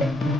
Thank you.